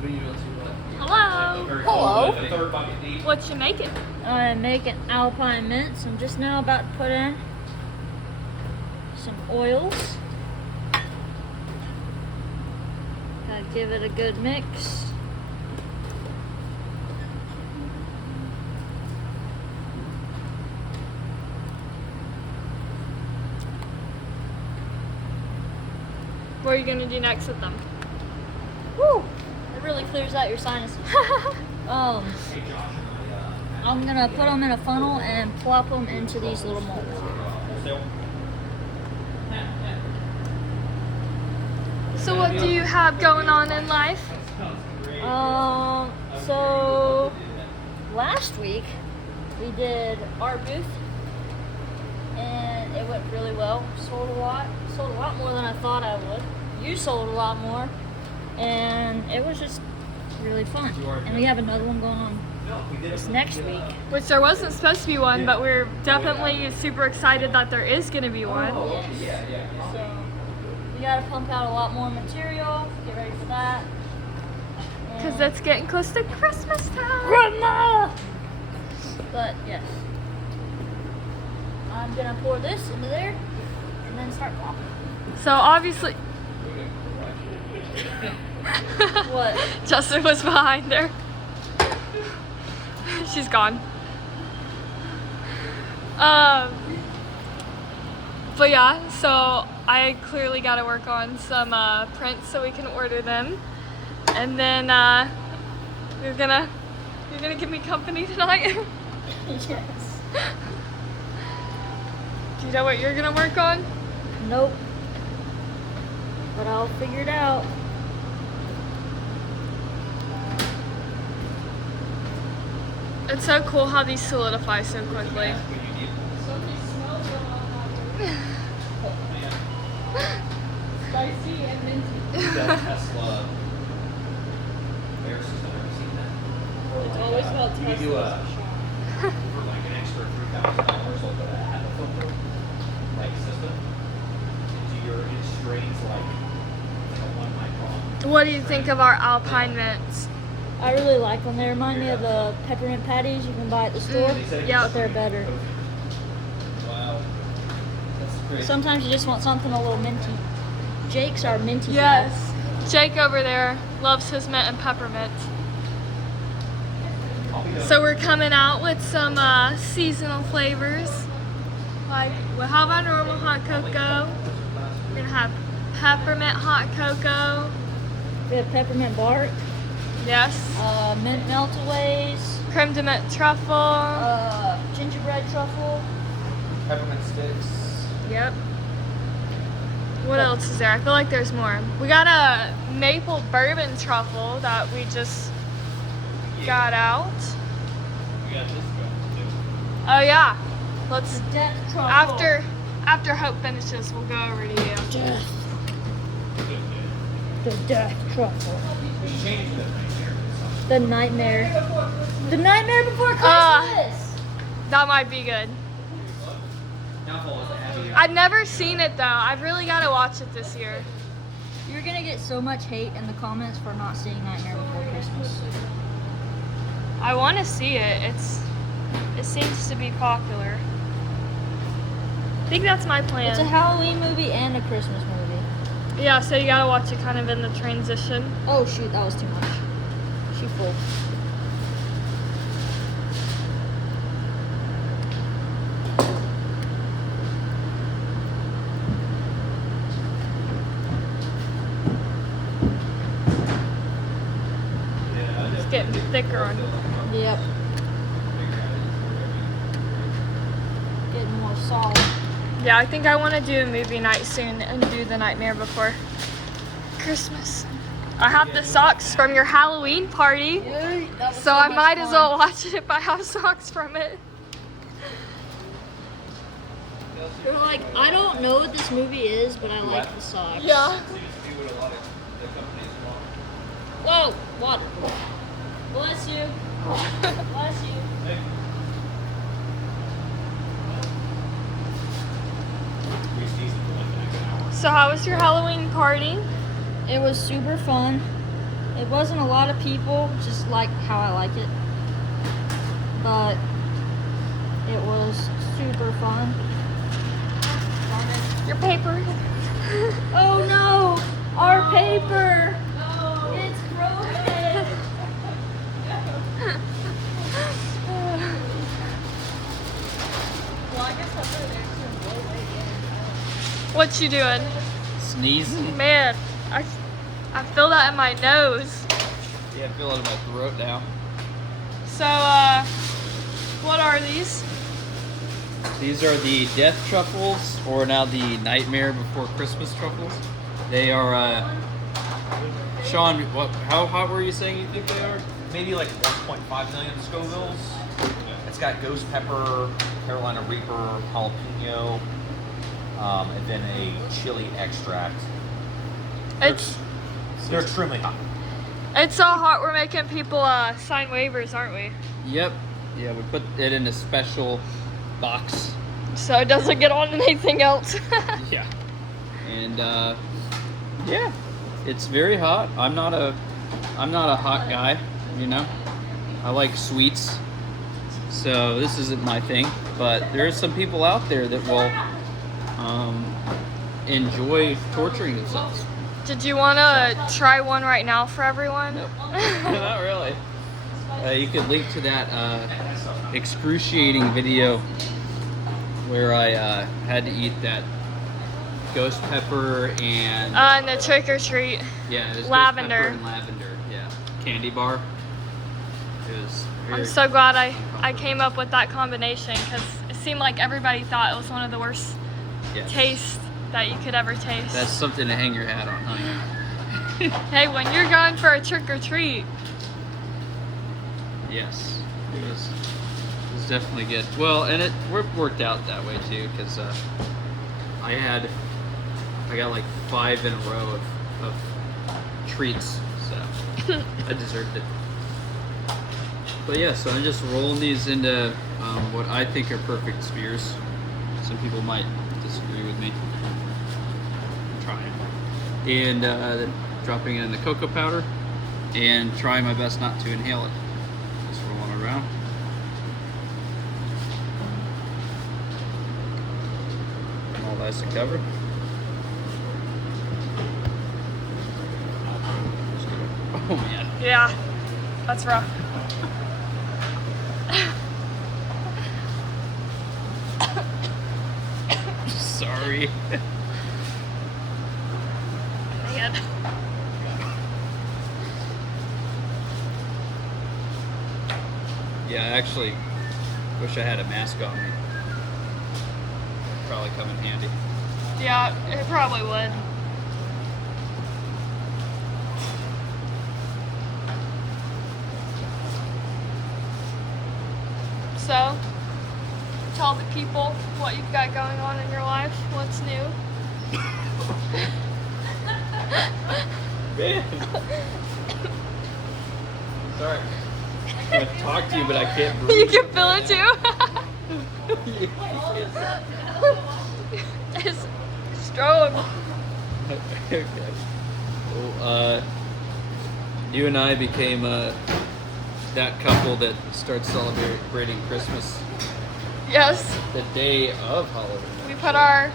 Hello. Hello. What you making? I'm making Alpine Mints. I'm just now about to put in some oils. Gotta give it a good mix. What are you gonna do next with them? Woo! It really clears out your sinuses. I'm gonna put them in a funnel and plop them into these little molds. So what do you have going on in life? So last week we did our booth and it went really well. Sold a lot more than I thought I would. You sold a lot more, and it was just really fun. And we have another one going on this next week. Which there wasn't supposed to be one, but we're definitely super excited that there is going to be one. Yes. So we gotta pump out a lot more material. Get ready for that. Because it's getting close to Christmas time. Grandma! But yes, I'm gonna pour this into there and then start popping. So obviously, What? Justin was behind her. She's gone. But yeah, so I clearly got to work on some prints so we can order them, and then you're gonna give me company tonight. Yes. Do you know what you're gonna work on? Nope. But I'll figure it out. It's so cool how these solidify so quickly. Spicy and minty. Tesla air system. Ever seen that? It's always about You do for like an extra $3,000, like a filter like system. It strains like a 1 micron. What do you think of our Alpine Mints? I really like them. They remind me of the peppermint patties you can buy at the store, Yeah. but they're better. Wow. That's great. Sometimes you just want something a little minty. Jake's are minty. Yes. Jake over there loves his mint and peppermint. So we're coming out with some seasonal flavors. Like, we'll have our normal hot cocoa. We're gonna have peppermint hot cocoa. We have peppermint bark, Yes. mint meltaways, Creme de mint truffle. gingerbread truffle. Peppermint sticks. Yep. What else is there? I feel like there's more. We got a maple bourbon truffle that we just got out. We got this going too. Oh yeah. Let's Death truffle. after Hope finishes, we'll go over to you. Death. The death truffle. We changed the thing here. The nightmare. The nightmare before Uh, Christmas. That might be good. Downfall is the heavier. I've never seen it though. I've really got to watch it this year. You're gonna get so much hate in the comments for not seeing Nightmare Before Christmas. I want to see it. It seems to be popular. I think that's my plan. It's a Halloween movie and a Christmas movie. Yeah, so you gotta watch it kind of in the transition. Oh shoot, that was too much. She full. It's getting thicker on. Yep. Getting more solid. Yeah, I think I want to do a movie night soon and do the Nightmare Before Christmas. I have the socks from your Halloween party, so I might as well watch it if I have socks from it. They're like, I don't know what this movie is, but I like the socks. Yeah. Whoa, water. Bless you. Bless you. So how was your Halloween party? It was super fun. It wasn't a lot of people, just like how I like it. But it was super fun. Your paper. Oh no! Our paper! It's broken! Well, I guess I'll put it there too. What you doing? Sneezing? Man, I feel that in my nose. Yeah, I feel it in my throat now. So, what are these? These are the Death Truffles, or now the Nightmare Before Christmas Truffles. They are, Sean, how hot were you saying you think they are? Maybe like 1.5 million Scovilles. It's got ghost pepper, Carolina Reaper, jalapeno, and then a chili extract. They're extremely hot. It's so hot we're making people sign waivers, aren't we? Yep. Yeah, we put it in a special box. So it doesn't get on anything else. Yeah. And yeah, it's very hot. I'm not a hot guy, you know. I like sweets. So this isn't my thing, but there are some people out there that will enjoy torturing themselves. Did you want to try one right now for everyone? Nope. Not really. You could link to that excruciating video where I had to eat that ghost pepper and the trick or treat. yeah, it was lavender. ghost pepper and lavender. Yeah, candy bar. It was very I'm so glad I came up with that combination because it seemed like everybody thought it was one of the worst yes. tastes that you could ever taste. That's something to hang your hat on, huh? Hey, when you're going for a trick or treat. Yes, it was definitely good. Well, and it worked out that way too, because I got like 5 in a row of treats, so I deserved it. But yeah, so I'm just rolling these into what I think are perfect spheres. Some people might disagree with me. I'm trying. And then dropping it in the cocoa powder and trying my best not to inhale it. Just rolling around. All nice and covered. Oh man. Yeah, that's rough. Sorry. Man. Yeah, I actually wish I had a mask on me. Probably come in handy. Yeah, it probably would. So, tell the people what you've got going on in your life. What's new? Man. Sorry. I want to talk to you, but I can't You breathe. can feel it too. It's strong. Okay. Well, you and I became that couple that starts celebrating Christmas Yes, the day of Halloween. we put our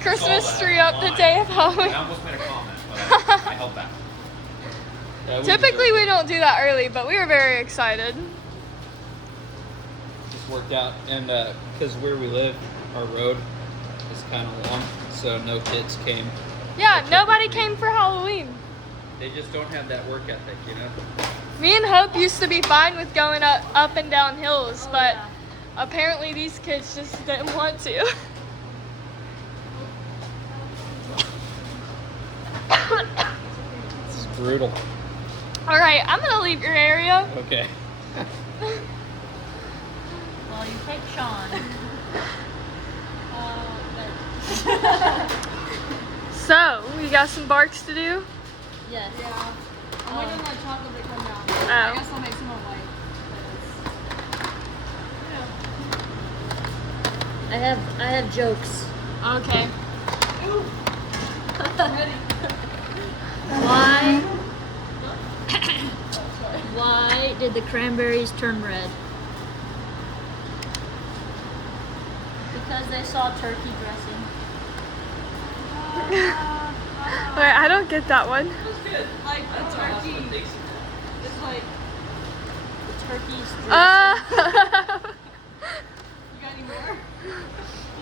Christmas tree up the day of I Halloween. almost made a comment, but I held back. Yeah, Typically we don't do that early, but we were very excited. just worked out, and because where we live, our road is kind of long, so no kids came. Yeah, nobody came for Halloween. They just don't have that work ethic, you know. Me and Hope used to be fine with going up and down hills, but apparently these kids just didn't want to. This is brutal. All right, I'm gonna leave your area. Okay. Well, you take Sean. So, we got some barks to do. Yes. Yeah. I'm waiting on that chocolate to come down. Oh. I guess I'll make some more white. I have jokes. Okay. Why? did the cranberries turn red? Because they saw turkey dressing. Wait, I don't get that one. Like a turkey. It's like The turkey's dressing. you got any more?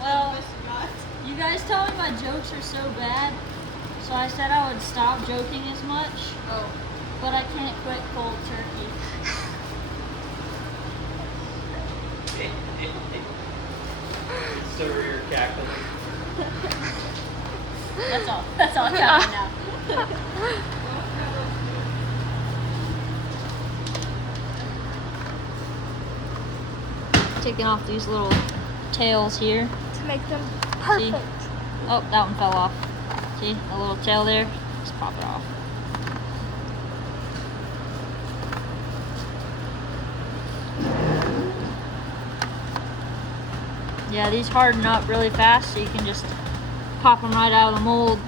Well, Best you got? you guys tell me my jokes are so bad, so I said I would stop joking as much, Oh. but I can't quit cold turkey. So you're cackling. That's all. That's all I got right now. Taking off these little tails here. To make them perfect. Oh, that one fell off. See, a little tail there. Just pop it off. Yeah, these harden up really fast, so you can just pop them right out of the mold.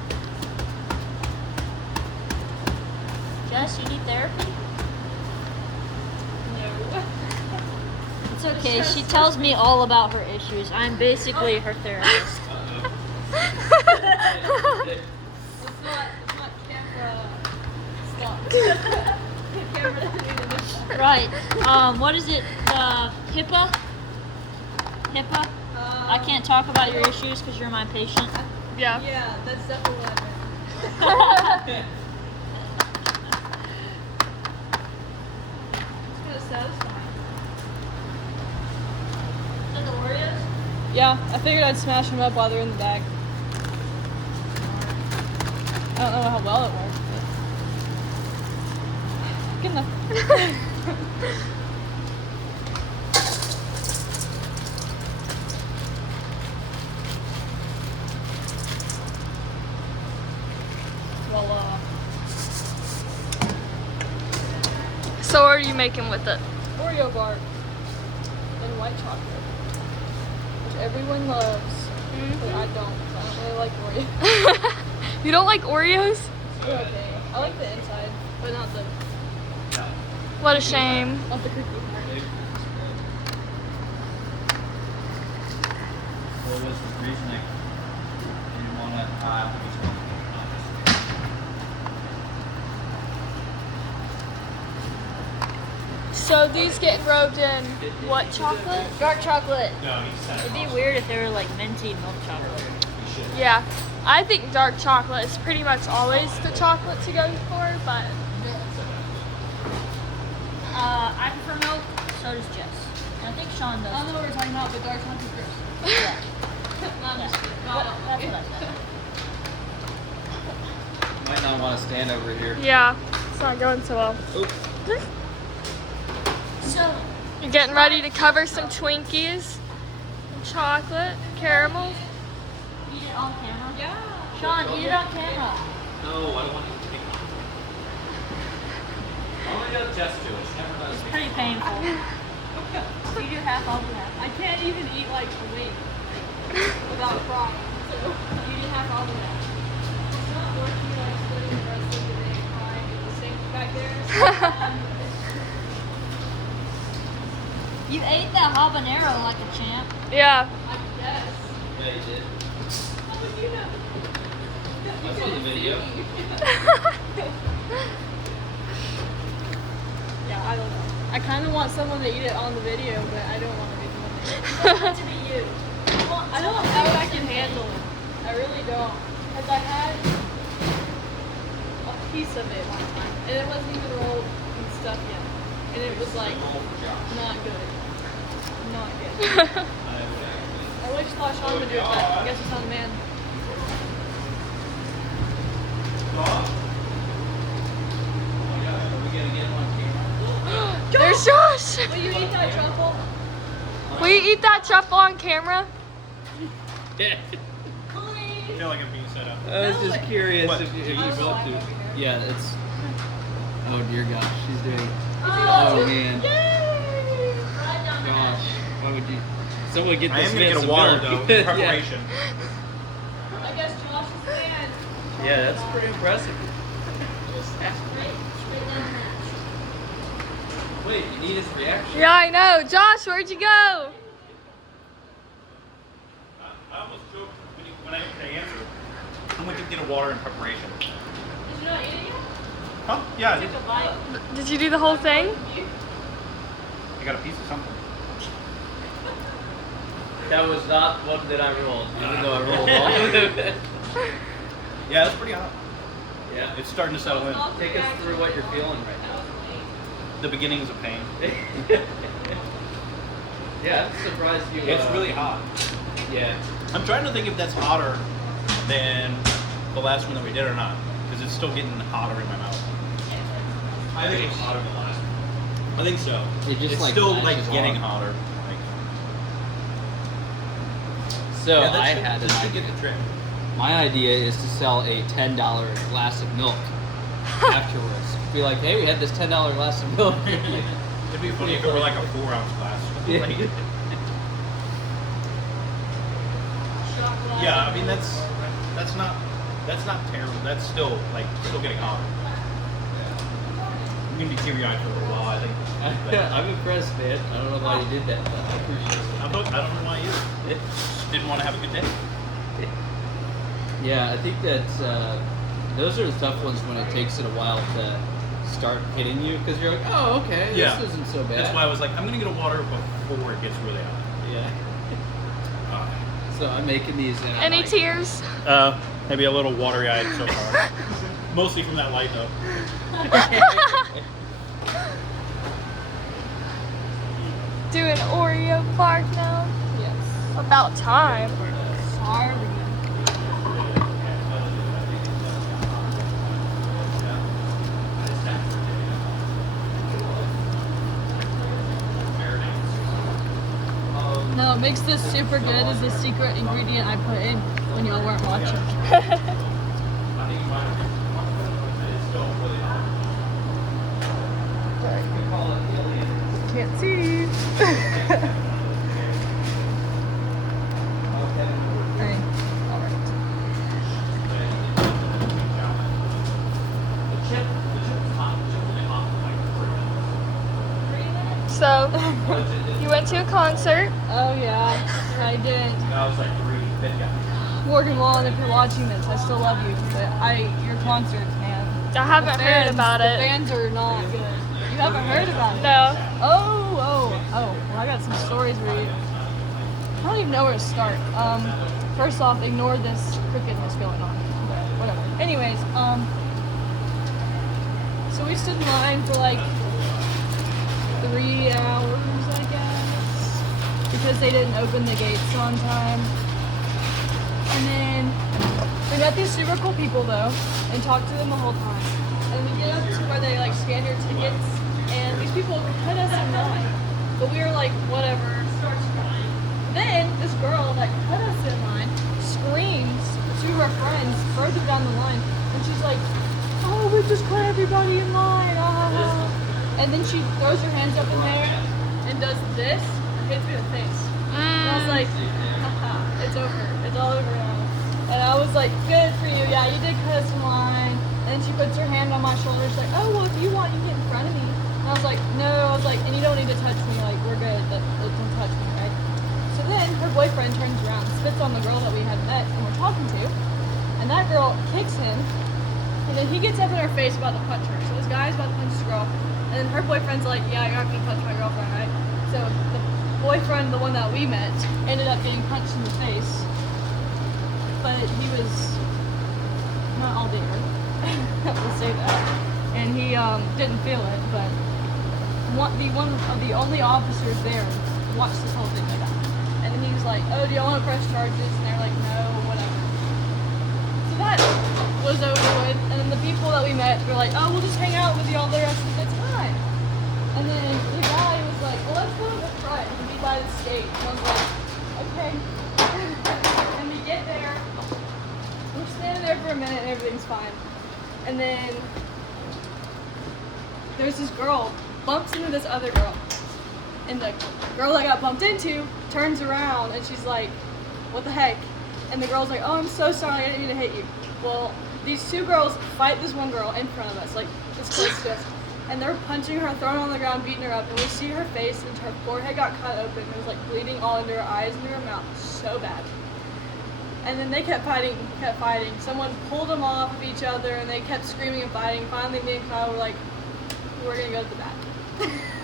Jess, you need therapy? No. It's okay. She tells me all about her issues. I'm basically her therapist. It's not camera stuff. Camera doesn't need this. Right. What is it? HIPAA? HIPAA? I can't talk about your issues because you're my patient. Yeah. Yeah, that's definitely what I meant. It's kind of satisfying. Is that the Oreos? Yeah, I figured I'd smash them up while they're in the bag. I don't know how well it worked, but good enough. Voila. So what are you making with it? Oreo bar and white chocolate, which everyone loves, but I don't. I don't really like Oreo. You don't like Oreos? They're okay. I like the inside, but not the What a shame. not the cookie part. What was the reasoning? You didn't want to. So these get robed in what chocolate? Dark chocolate. No, he said It'd be weird if they were like minty milk chocolate. Yeah. I think dark chocolate is pretty much always the chocolate to go for, but I prefer milk, so does Jess. And I think Sean I does. don't know what we're talking about, but dark chocolate gross. Yeah. No, I'm just kidding. No, I don't That's like what I it. said. Might not want to stand over here. yeah, it's not going so well. So, You're getting ready to cover some Twinkies, chocolate, caramel. eat it on camera. Yeah. Sean, eat it on camera. No, I don't want you to take it. I only got Jess to it. She never does. It's pretty painful. You do half, I'll do half. I can't even eat like a wing without crying. So You do half, I'll do half. it's not working like splitting the rest of the day crying at the sink back there. You ate that habanero like a champ. Yeah. I guess. Yeah, you did. How would you know? I saw the video. Yeah, I don't know. I kind of want someone to eat it on the video, but I don't want to be the one. To be you. I don't know how I can handle it. I really don't. Because I had a piece of it one time, and it wasn't even rolled and stuff yet. And it was like not good. Not good. I wish thought Sean would do it, but I guess he's not the man. There's Josh. Will you eat that truffle? Will you eat that truffle on camera? Yeah. I feel like I'm being set up. I was just curious What? if you I was will lying to. over here. Yeah, it's. Oh dear gosh, she's doing. Oh, Oh man, Right down the gosh, why would you? Someone get I this am gonna man get a some water milk. though in Yeah. preparation. I guess Josh is the man. Yeah, that's pretty impressive. Straight down the hatch. Wait, you need his reaction? Yeah, I know. Josh, where'd you go? I almost joked when I answered. I went to get a water in preparation. Did you not eat it yet? Huh? Yeah, I Take did. a bite. Did you do the whole thing? I got a piece of something. That was not one that I rolled, even though I rolled all of it. Yeah, it's pretty hot. Yeah. It's starting to settle in. Take us through what you're feeling right now. The beginnings of pain. Yeah, I'm surprised you. It's really hot. Yeah. I'm trying to think if that's hotter than the last one that we did or not, because it's still getting hotter in my mouth. I think it's hotter than the last one. I think so. It's It's like still like latches getting on. hotter. Like, So yeah, that I should, had an that should idea. get the trick. My idea is to sell a $10 glass of milk afterwards. Be like, hey, we had this $10 glass of milk. It'd be funny if it were like a 4-ounce glass. Yeah. Like, yeah, I mean that's not terrible. That's still getting hotter. I'm gonna be teary-eyed for a little while, I think. I'm impressed, man. I don't know why you did that, but I appreciate it. I don't know why you just didn't want to have a good day. Yeah, I think that those are the tough ones when it takes it a while to start hitting you, because you're like, oh, okay, Yeah. this isn't so bad. That's why I was like, I'm gonna get a water before it gets really hot. Yeah. So I'm making these. And I'm Any like, tears? Maybe a little watery-eyed so far. Mostly from that light though. Doing Oreo Clark now? Yes. About time. Sorry. No, what makes this super good is the secret ingredient I put in when y'all weren't watching. Can't see. Alright. So, you went to a concert. Oh yeah, I did. I was like 3 Morgan Wallen, if you're watching this, I still love you. But your concerts, man. I haven't The heard fans- about the it. fans are not good. You haven't heard about it? No. Oh. Well, I got some stories for you. I don't even know where to start. First off, ignore this crookedness going on. But whatever. Anyways, so we stood in line for like 3 hours, I guess, because they didn't open the gates on time. And then we met these super cool people though, and talked to them the whole time. And we get up to where they like scan your tickets, and these people put us in line. But we were like, whatever. Then this girl that cut us in line screams to her friends further down the line, and she's like, "Oh, we just cut everybody in line!" And then she throws her hands up in there and does this, hits me in the face. And I was like, haha, it's over. It's all over now. And I was like, good for you. Yeah, you did cut us in line. And then she puts her hand on my shoulder. She's like, oh, well, if you want, you get in front of me. And I was like, no. I was like, and you don't need to touch me. Like, we're good. Don't touch me, right? So then her boyfriend turns around, spits on the girl that we had met and were talking to. And that girl kicks him. And then he gets up in her face about to punch her. So this guy's about to punch this girl. And then her boyfriend's like, yeah, you're not going to punch my girlfriend, right? So the boyfriend, the one that we met, ended up getting punched in the face. But he was not all there. We'll say that. And he didn't feel it, but one of the only officers there watched this whole thing like that. And then he was like, oh, do y'all want to press charges? And they're like, no, whatever. So that was over with. And then the people that we met were like, oh, we'll just hang out with y'all the rest of the time. And then the guy was like, well, let's go to the front and be by the skate. And I was like, okay. And we get there. We're standing there for a minute and everything's fine. And then there's this girl bumps into this other girl. And the girl that got bumped into turns around and she's like, what the heck? And the girl's like, oh, I'm so sorry, I didn't mean to hit you. Well, these two girls fight this one girl in front of us, like this close to us. and they're punching her, throwing her on the ground, beating her up, and we see her face and her forehead got cut open. It was like bleeding all into her eyes and her mouth, so bad. And then they kept fighting. Someone pulled them off of each other, and they kept screaming and fighting. Finally, me and Kyle were like, we're gonna go to the back.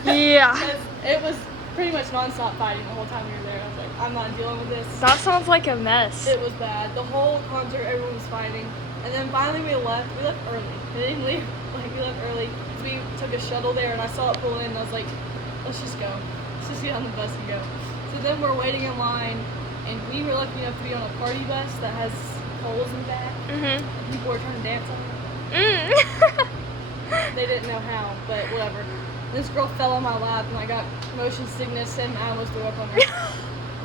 Yeah. Because it was pretty much nonstop fighting the whole time we were there. I was like, I'm not dealing with this. That sounds like a mess. It was bad. The whole concert, everyone was fighting. And then finally we left. We left early. We didn't leave. Like, we left early. We took a shuttle there, and I saw it pull in, and I was like, let's just go. Let's just get on the bus and go. So then we're waiting in line, and we were lucky enough to be on a party bus that has poles in the back. Mm-hmm. People were trying to dance on it. They didn't know how, but whatever. This girl fell on my lap, and I got motion sickness, and I almost threw up on her.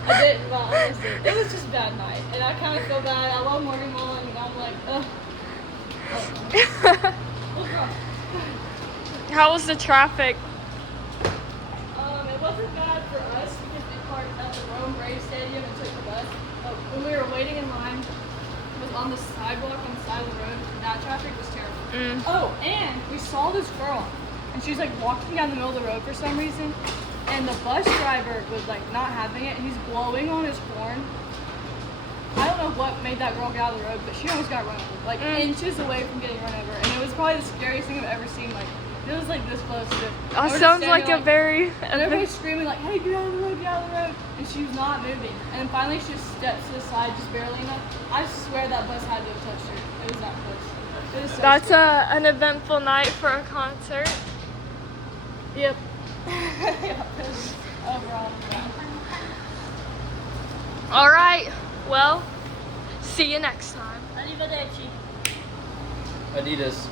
I didn't, but honestly, it was just a bad night, and I kind of feel bad. I love Morgan Mullen, and I'm like, ugh. How was the traffic? It wasn't bad for us because we parked at the Rome Brave Stadium and took the bus. When we were waiting in line, it was on the sidewalk on the side of the road. That traffic was terrible. Oh, and we saw this girl, and she was like walking down the middle of the road for some reason, and the bus driver was like not having it, and he's blowing on his horn. I don't know what made that girl get out of the road, but she almost got run over, like inches away from getting run over, and it was probably the scariest thing I've ever seen. Like, it was like this close to. That sounds like a very. And everybody's screaming like, "Hey, get out of the road! Get out of the road!" And she was not moving. And finally, she just stepped to the side, just barely enough. I swear that bus had to have touched her. It was that close. It was so That's scary. an eventful night for a concert. Yep. Yeah, it was overall. Yeah. All right. Well, see you next time. Arrivederci. Adidas.